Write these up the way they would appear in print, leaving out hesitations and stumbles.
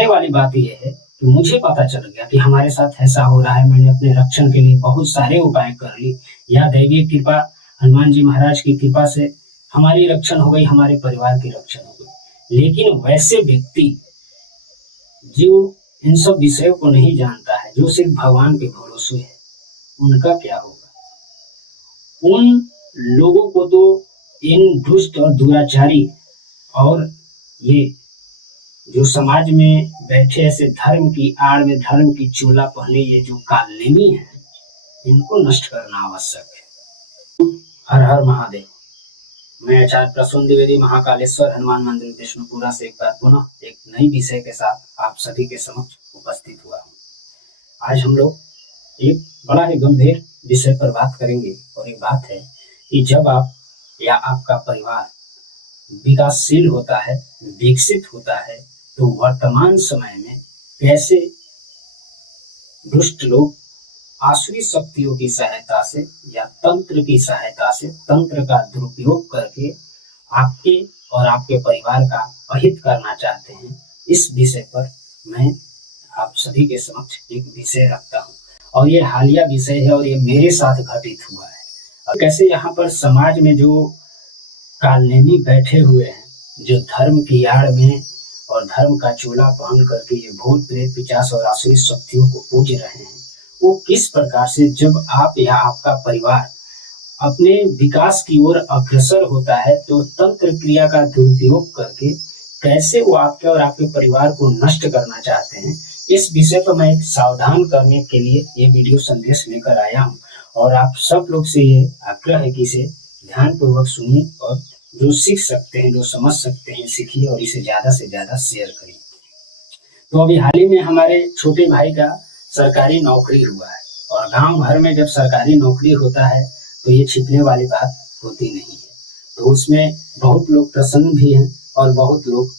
वाली बात यह है कि मुझे पता चल गया कि हमारे साथ ऐसा हो रहा है। मैंने अपने रक्षण के लिए बहुत सारे उपाय कर ली। यह दैवीय कृपा, हनुमान जी महाराज की कृपा से हमारी रक्षण हो गई, हमारे परिवार की रक्षण हो गई। लेकिन वैसे व्यक्ति जो इन सब विषयों को नहीं जानता है, जो सिर्फ भगवान के भरोसे है, उनका क्या होगा? उन लोगों को तो इन दुष्ट और दुराचारी और ये जो समाज में बैठे ऐसे धर्म की आड़ में धर्म की चोला पहने ये जो कालनेमी है, इनको नष्ट करना आवश्यक है। हर हर महादेव। मैं आचार्य प्रसून द्विवेदी, महाकालेश्वर हनुमान मंदिर विष्णुपुरा से एक बार पुनः एक नई विषय के साथ आप सभी के समक्ष उपस्थित हुआ हूँ। आज हम लोग एक बड़ा ही गंभीर विषय पर बात करेंगे, और एक बात है कि जब आप या आपका परिवार विकासशील होता है, विकसित होता है, तो वर्तमान समय में कैसे दुष्ट लोग आसुरी शक्तियों की सहायता से या तंत्र की सहायता से, तंत्र का दुरुपयोग करके आपके और आपके परिवार का अहित करना चाहते हैं, इस विषय पर मैं आप सभी के समक्ष एक विषय रखता हूँ। और ये हालिया विषय है और ये मेरे साथ घटित हुआ है। और कैसे यहाँ पर समाज में जो कालनेमी बैठे हुए हैं, जो धर्म की आड़ में और धर्म का चोला पहन करके ये भूत प्रेत पिशाच और आसुरी शक्तियों को पूज रहे हैं, वो किस प्रकार से जब आप या आपका परिवार अपने विकास की ओर अग्रसर होता है, तो तंत्र क्रिया का दुरुपयोग करके कैसे वो आपके और आपके परिवार को नष्ट करना चाहते हैं, इस विषय पर मैं सावधान करने के लिए ये वीडियो संदेश लेकर आया हूँ। और आप सब लोग से ये आग्रह है कि इसे ध्यान पूर्वक सुनिए और जो सीख सकते हैं, जो समझ सकते हैं, सीखिए और इसे ज्यादा से ज्यादा शेयर करिए। तो अभी हाल ही में हमारे छोटे भाई का सरकारी नौकरी हुआ है, और गांव भर में जब सरकारी नौकरी होता है तो ये छिपने वाली बात होती नहीं है। तो उसमें बहुत लोग प्रसन्न भी हैं और बहुत लोग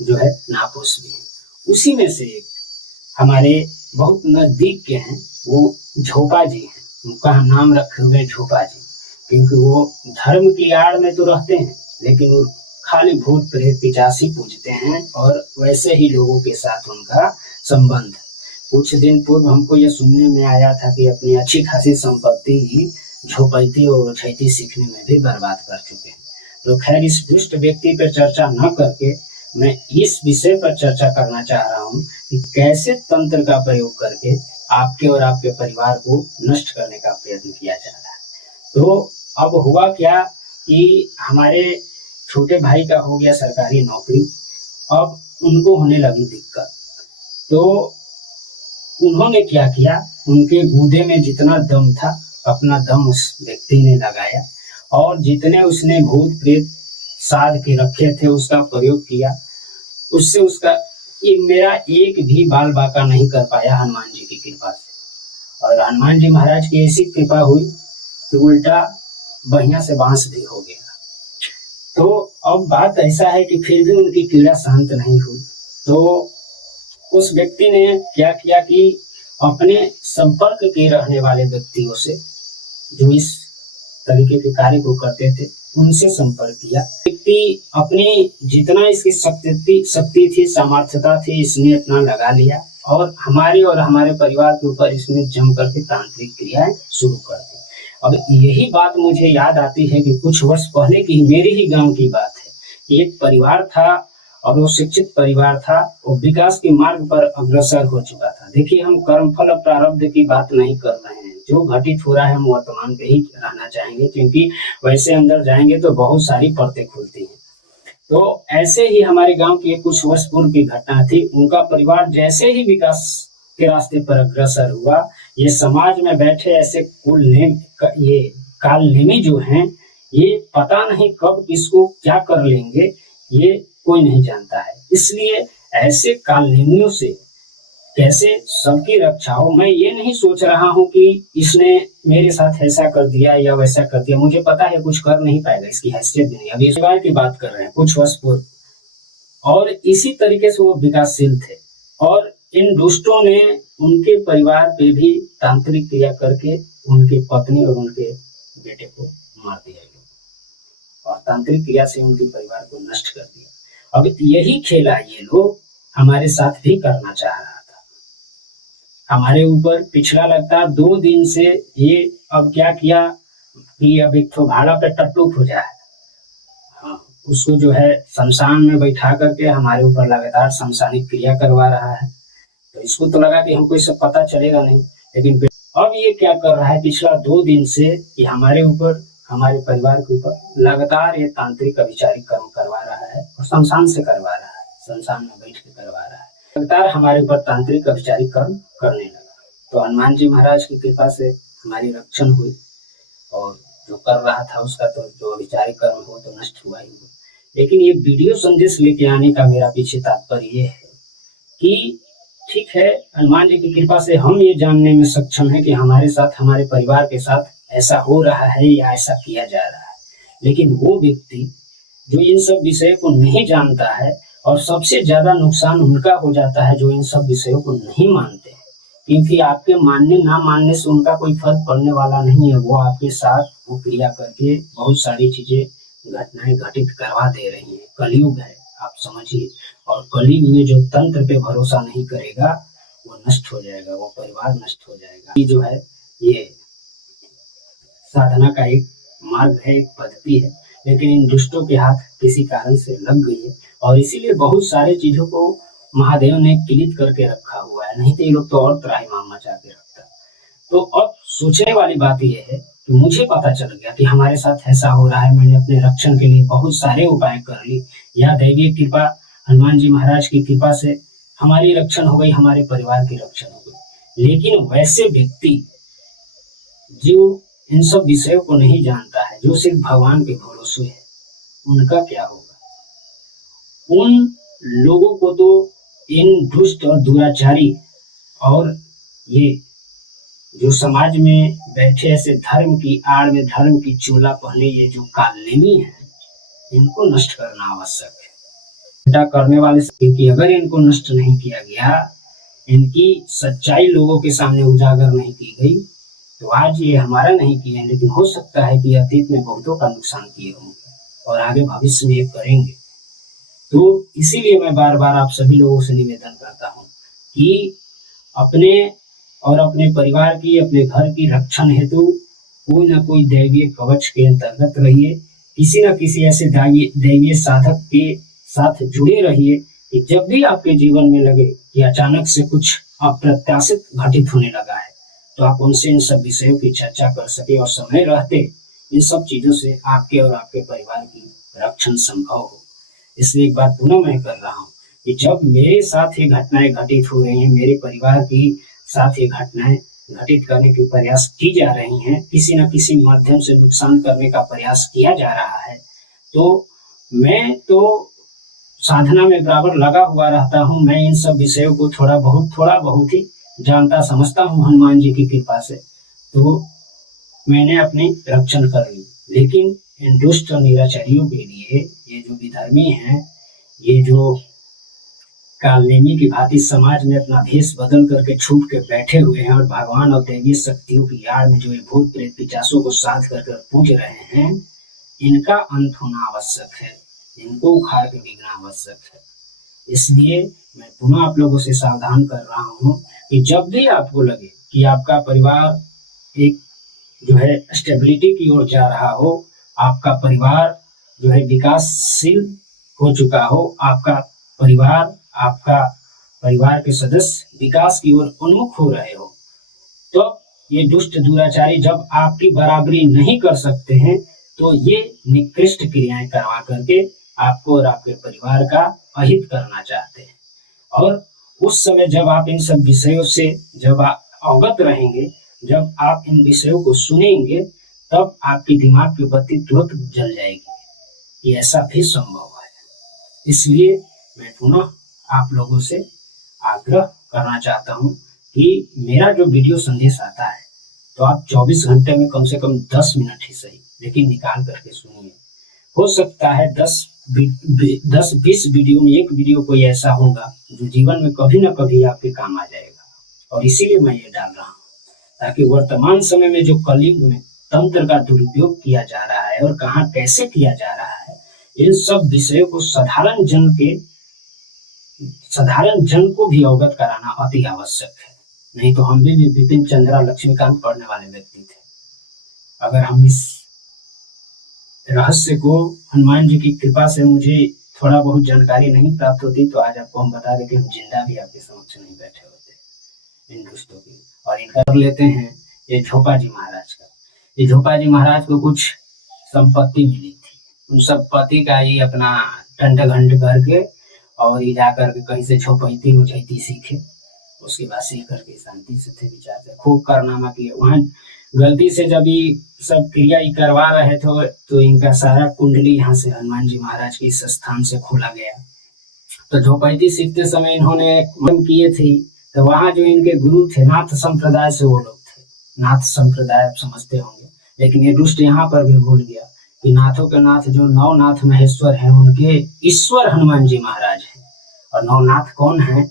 जो है नाखुश भी हैं। उसी में से एक हमारे बहुत नजदीक के हैं, वो झोपा जी हैं। उनका हम नाम रखे हुए झोपा जी, क्योंकि वो धर्म की आड़ में तो रहते हैं, लेकिन वो खाली भूत प्रेत पिशाची पूजते हैं, और वैसे ही लोगों के साथ उनका संबंध। कुछ दिन पूर्व हमको ये सुनने में आया था कि अपनी अच्छी खासी संपत्ति झोपैती और उछैती सीखने में भी बर्बाद कर चुके हैं। तो खैर, इस दुष्ट व्यक्ति पर चर्चा न करके मैं इस विषय पर चर्चा करना चाह रहा हूँ कि कैसे तंत्र का प्रयोग करके आपके और आपके परिवार को नष्ट करने का प्रयत्न किया जा रहा है। तो अब हुआ क्या कि हमारे छोटे भाई का हो गया सरकारी नौकरी, अब उनको होने लगी दिक्कत। तो उन्होंने क्या किया, उनके गूदे में जितना दम था, अपना दम उस व्यक्ति ने लगाया, और जितने उसने भूत प्रेत साध के रखे थे उसका प्रयोग किया। उससे उसका ये मेरा एक भी बाल बाका नहीं कर पाया, हनुमान जी की कृपा से। और हनुमान जी महाराज की ऐसी कृपा हुई कि उल्टा बढ़िया से बांस भी हो गया। तो अब बात ऐसा है कि फिर भी उनकी पीड़ा शांत नहीं हुई। तो उस व्यक्ति ने क्या किया कि अपने संपर्क के रहने वाले व्यक्तियों से, जो इस तरीके के कार्य को करते थे, उनसे संपर्क किया। व्यक्ति अपनी जितना इसकी शक्ति थी, सामर्थ्यता थी, इसने अपना लगा लिया, और हमारे परिवार के ऊपर इसने जम करके तांत्रिक क्रियाएं शुरू कर दी। अब यही बात मुझे याद आती है कि कुछ वर्ष पहले की मेरे ही गांव की बात है कि एक परिवार था, और वो शिक्षित परिवार था, वो विकास के मार्ग पर अग्रसर हो चुका था। देखिए, हम कर्मफल और प्रारब्ध की बात नहीं कर रहे हैं, जो घटित हो रहा है हम वर्तमान पे ही रहना चाहेंगे, क्योंकि वैसे अंदर जाएंगे तो बहुत सारी परतें खुलती हैं। तो ऐसे ही हमारे गांव की कुछ वर्ष पूर्व की घटना थी। उनका परिवार जैसे ही विकास के रास्ते पर अग्रसर हुआ, ये समाज में बैठे ऐसे ये कालनेमी जो हैं, ये पता नहीं कब किसको क्या कर लेंगे, ये कोई नहीं जानता है। इसलिए ऐसे कालनेमियों से कैसे सबकी रक्षा हो, मैं ये नहीं सोच रहा हूँ कि इसने मेरे साथ ऐसा कर दिया या वैसा कर दिया। मुझे पता है कुछ कर नहीं पाएगा, इसकी हैसियत भी नहीं। अभी इस बार की बात कर रहे हैं, कुछ वर्ष पूर्व, और इसी तरीके से वो विकासशील थे, और इन दुष्टों ने उनके परिवार पे भी तांत्रिक क्रिया करके उनकी पत्नी और उनके बेटे को मार दिया, और तांत्रिक क्रिया से उनके परिवार को नष्ट कर दिया। अब यही खेला ये लोग हमारे साथ भी करना चाह रहा था। हमारे ऊपर पिछला लगता 2 दिन से ये अब क्या किया कि अब एक तो भाड़ा पे टट्टू खोजा है। हाँ, उसको जो है शमशान में बैठा करके हमारे ऊपर लगातार शमशानिक क्रिया करवा रहा है। तो इसको तो लगा कि हमको इससे पता चलेगा नहीं, लेकिन अब ये क्या कर रहा है पिछला 2 दिन से कि हमारे ऊपर, हमारे परिवार के ऊपर लगातार ये तांत्रिक अभिचारिक कर्म करवा रहा है और शमशान से करवा रहा है, शमशान में बैठ के करवा रहा है। लगातार हमारे ऊपर तांत्रिक अभिचारिक कर्म करने लगा। तो हनुमान जी महाराज की कृपा से हमारी रक्षण हुई और जो कर रहा था उसका तो जो अभिचारिक कर्म हो तो नष्ट हुआ ही हुआ। लेकिन ये वीडियो संदेश लेके आने का मेरा पीछे तात्पर्य ये है कि ठीक है, हनुमान जी की कृपा से हम ये जानने में सक्षम है कि हमारे साथ, हमारे परिवार के साथ ऐसा हो रहा है या ऐसा किया जा रहा है। लेकिन वो व्यक्ति जो इन सब विषयों को नहीं जानता है, और सबसे ज्यादा नुकसान उनका हो जाता है जो इन सब विषयों को नहीं मानते हैं, क्योंकि आपके मानने ना मानने से उनका कोई फर्क पड़ने वाला नहीं है। वो आपके साथ वो क्रिया करके बहुत सारी चीजें, घटनाएं घटित करवा दे रही है। कलयुग है, आप समझिए। और कलयुग में जो तंत्र पे भरोसा नहीं करेगा वो नष्ट हो जाएगा, वो परिवार नष्ट हो जाएगा। ये जो है ये साधना का एक मार्ग है, एक पद्धति है, लेकिन इन दुष्टों के हाथ किसी कारण से लग गई है और इसीलिए बहुत सारे चीजों को महादेव ने क्लिक करके रखा हुआ है, नहीं तो ये लोग तो और त्राहिमाम मचा के रखता। तो अब सोचने वाली बात यह है कि मुझे पता चल गया कि हमारे साथ ऐसा हो रहा है। मैंने अपने रक्षण के लिए बहुत सारे उपाय कर ली, या दैवीय कृपा, हनुमान जी महाराज की कृपा से हमारी रक्षण हो गई, हमारे परिवार की रक्षण हो गई। लेकिन वैसे व्यक्ति जो इन सब विषयों को नहीं जानता है, जो सिर्फ भगवान के भरोसे है, उनका क्या होगा? उन लोगों को तो इन दुष्ट और दुराचारी और ये जो समाज में बैठे ऐसे धर्म की आड़ में धर्म की चोला पहने ये जो कालनेमी है, इनको नष्ट करना आवश्यक है। बेटा करने वाले, क्योंकि अगर इनको नष्ट नहीं किया गया, इनकी सच्चाई लोगों के सामने उजागर नहीं की गई, तो आज ये हमारा नहीं किया, लेकिन हो सकता है कि अतीत में बहुतों का नुकसान किए होंगे और आगे भविष्य में ये करेंगे। तो इसीलिए मैं बार बार आप सभी लोगों से निवेदन करता हूँ कि अपने और अपने परिवार की, अपने घर की रक्षण हेतु कोई ना कोई दैवीय कवच के अंतर्गत रहिए, किसी न किसी ऐसे दैवीय साधक के साथ जुड़े रहिए कि जब भी आपके जीवन में लगे कि अचानक से कुछ अप्रत्याशित घटित होने लगा है, तो आप उनसे इन सब विषयों की चर्चा कर सके और समय रहते इन सब चीजों से आपके और आपके परिवार की रक्षण संभव हो। इसलिए एक बात पुनः मैं कर रहा हूँ कि जब मेरे साथ ये घटनाएं घटित हो रही हैं, मेरे परिवार की साथ ये घटनाएं घटित करने के प्रयास की जा रही हैं, किसी न किसी माध्यम से नुकसान करने का प्रयास किया जा रहा है, तो मैं तो साधना में बराबर लगा हुआ रहता हूँ। मैं इन सब विषयों को थोड़ा बहुत ही जानता समझता हूँ हनुमान जी की कृपा से, तो मैंने अपनी रक्षण कर ली। लेकिन इन दुष्ट और निराचारियों के लिए, ये जो विधर्मी हैं, ये जो कालनेमी की भांति समाज में अपना भेष बदल करके छुप के बैठे हुए हैं और भगवान और दैवीय शक्तियों की याद में जो ये भूत प्रेत पिशाचों को साध कर पूज रहे हैं, इनका अंत होना आवश्यक है, इनको उखाड़ के गिरना आवश्यक है। इसलिए मैं पुनः आप लोगों से सावधान कर रहा हूँ कि जब भी आपको लगे कि आपका परिवार एक जो है स्टेबिलिटी की ओर जा रहा हो, आपका परिवार जो है विकासशील हो चुका हो, आपका परिवार के सदस्य विकास की ओर उन्मुख हो रहे हो, तो ये दुष्ट दुराचारी जब आपकी बराबरी नहीं कर सकते हैं, तो ये निकृष्ट क्रियाएं करवा करके आपको और आपके परिवार का अहित करना चाहते हैं। और उस समय जब आप इन सब विषयों से जब आप अवगत रहेंगे, जब आप इन विषयों को सुनेंगे, तब आपकी दिमाग की बत्ती तुरंत जल जाएगी। ये ऐसा भी संभव है। इसलिए मैं पुनः आप लोगों से आग्रह करना चाहता हूँ कि मेरा जो वीडियो संदेश आता है, तो आप 24 घंटे में कम से कम 10 मिनट ही सही, लेकिन निकाल करके सुनिए। हो सकता है 10-20 वीडियो में एक वीडियो कोई ऐसा होगा जो जीवन में कभी ना कभी आपके काम आ जाएगा, और इसीलिए मैं ये डाल रहा हूँ, ताकि वर्तमान समय में जो कलयुग में तंत्र का दुरुपयोग किया जा रहा है और कहाँ कैसे किया जा रहा है, इन सब विषयों को साधारण जन के साधारण जन को भी अवगत कराना अति आवश्यक है। नहीं तो हम भी बिपिन चंद्रा लक्ष्मीकांत पढ़ने वाले व्यक्ति थे। अगर हम इस रहस्य को हनुमान जी की कृपा से मुझे थोड़ा बहुत जानकारी नहीं प्राप्त होती तो आज आपको हम बता देते हम जिंदा भी आपके समक्ष नहीं बैठे होते इन दुष्टों की। और इनका कर लेते हैं ये झोपा जी महाराज का। ये झोपा जी महाराज को कुछ संपत्ति मिली थी, उन संपत्ति का ही अपना टंड घंट करके और ये जा करके कहीं से झोपैती उझैती सीखे। उसके बाद सीख करके शांति से थे विचार से खूब कारनामा किए। वहां गलती से जब ये सब क्रिया ही करवा रहे थे तो इनका सारा कुंडली यहाँ से हनुमान जी महाराज के इस स्थान से खोला गया। तो झोपैती सीखते समय इन्होंने मन किए थे तो वहां जो इनके गुरु थे नाथ संप्रदाय से वो लोग थे। नाथ संप्रदाय आप समझते होंगे, लेकिन ये दुष्ट यहाँ पर भी भूल गया कि नाथों के नाथ जो नवनाथ महेश्वर है उनके ईश्वर हनुमान जी महाराज है। और नवनाथ कौन है?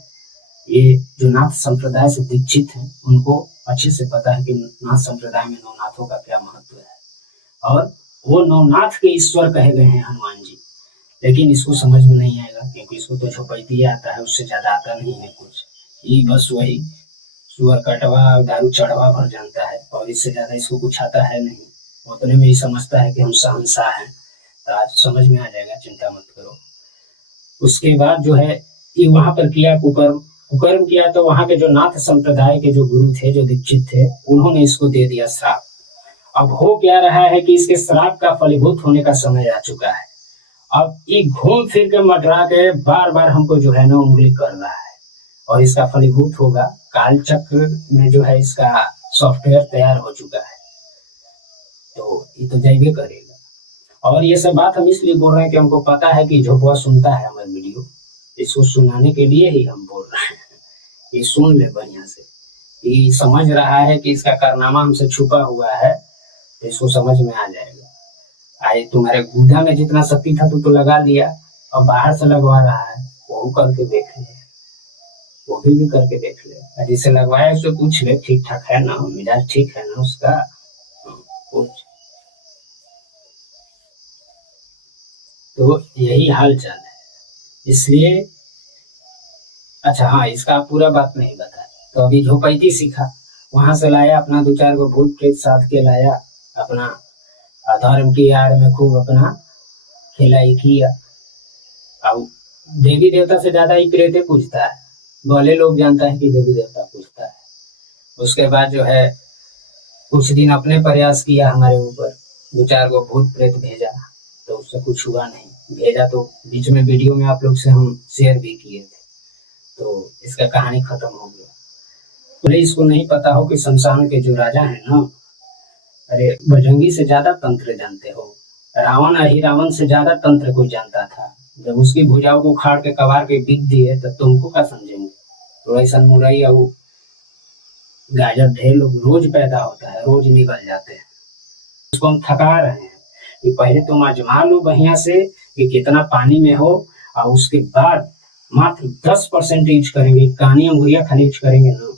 ये जो नाथ संप्रदाय से दीक्षित हैं उनको अच्छे से पता है कि नाथ संप्रदाय में नवनाथों का क्या महत्व है और वो नवनाथ के ईश्वर कहे गए हैं हनुमान जी। लेकिन इसको समझ में नहीं आएगा क्योंकि इसको तो झोपैती आता है, उससे ज्यादा आता नहीं है कुछ। ये बस वही सुअर कटवा दारू चढ़वा भर जानता है और इससे ज्यादा इसको कुछ आता है नहीं। उतने में ही समझता है कि हम शहंशाह हैं। तो आज समझ में आ जाएगा, चिंता मत करो। उसके बाद जो है ये वहां पर किया कुकर्म किया तो वहां के जो नाथ संप्रदाय के जो गुरु थे जो दीक्षित थे उन्होंने इसको दे दिया श्राप। अब हो क्या रहा है कि इसके श्राप का फलीभूत होने का समय आ चुका है। अब ये घूम फिर के मटरा के बार बार हमको जो है ना उंगली कर रहा है और इसका फलीभूत होगा। काल चक्र में जो है इसका सॉफ्टवेयर तैयार हो चुका है तो ये तो जाइए करेगा। और ये सब बात हम इसलिए बोल रहे हैं कि हमको पता है कि झोपवा सुनता है हमारे वीडियो, इसको सुनाने के लिए ही हम बोल रहे हैं। ये सुन ले बढ़िया से, ये समझ रहा है कि इसका कारनामा हमसे छुपा हुआ है तो इसको समझ में आ जाएगा। आए तुम्हारे गुदा में जितना शक्ति था तो लगा लिया, अब बाहर से लगवा रहा है, वो करके देख ले, वो भी करके देख ले। जिसे लगवाया उससे पूछ ले ठीक ठाक है ना, मिजाज ठीक है ना उसका, पूछ। तो यही हाल चाल है। इसलिए अच्छा हाँ, इसका पूरा बात नहीं बताया। तो अभी झोपैती सीखा, वहां से लाया अपना 2-4 गो भूत प्रेत साथ के लाया, अपना धर्म की आड़ में खूब अपना खिलाई किया। अब देवी देवता से ज्यादा ही प्रेत पूछता है, भले लोग जानता है कि देवी देवता पूछता है। उसके बाद जो है कुछ दिन अपने प्रयास किया हमारे ऊपर, 2-4 गो भूत प्रेत भेजा तो उससे कुछ हुआ नहीं। भेजा तो बीच में वीडियो में आप लोग से हम शेयर भी किए थे, तो इसका कहानी खत्म हो गया। बोले इसको नहीं पता हो कि शमशान के जो राजा है ना, अरे बजरंगी से ज्यादा तंत्र जानते हो। रावण से ज्यादा तंत्र कोई जानता था। जब उसकी भुजाओं को खाड़ के कबार के बिक दिए तब तुमको क्या समझेंगे। तो ऐसा मुरई और गाजर ढेर लोग रोज पैदा होता है, रोज निकल जाते हैं। उसको हम थका रहे हैं कि पहले तुम आजमा लो बढ़िया से कि कितना पानी में हो, और उसके बाद मात्र 10% यूज करेंगे, कहानी अंगुरिया खाली यूज करेंगे ना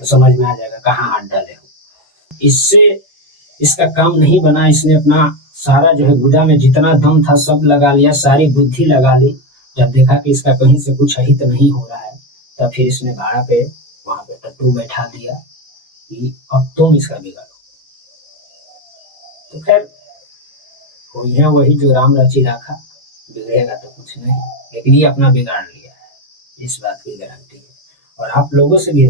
तो समझ में आ जाएगा कहाँ हाथ डाले हो। इससे इसका काम नहीं बना। इसने अपना सारा जो है गुदा में जितना दम था सब लगा लिया, सारी बुद्धि लगा ली। जब देखा कि इसका कहीं से कुछ हित नहीं हो रहा है तब फिर इसने भाड़ा पे वहां पे टट्टू बैठा दिया कि अब तुम इसका बिगाड़ो। तो खैर वही है वही जो राम रची राखा, बिगड़ेगा तो कुछ नहीं, लेकिन ये अपना बिगाड़ लिया है, इस बात की गारंटी है। और आप लोगों से भी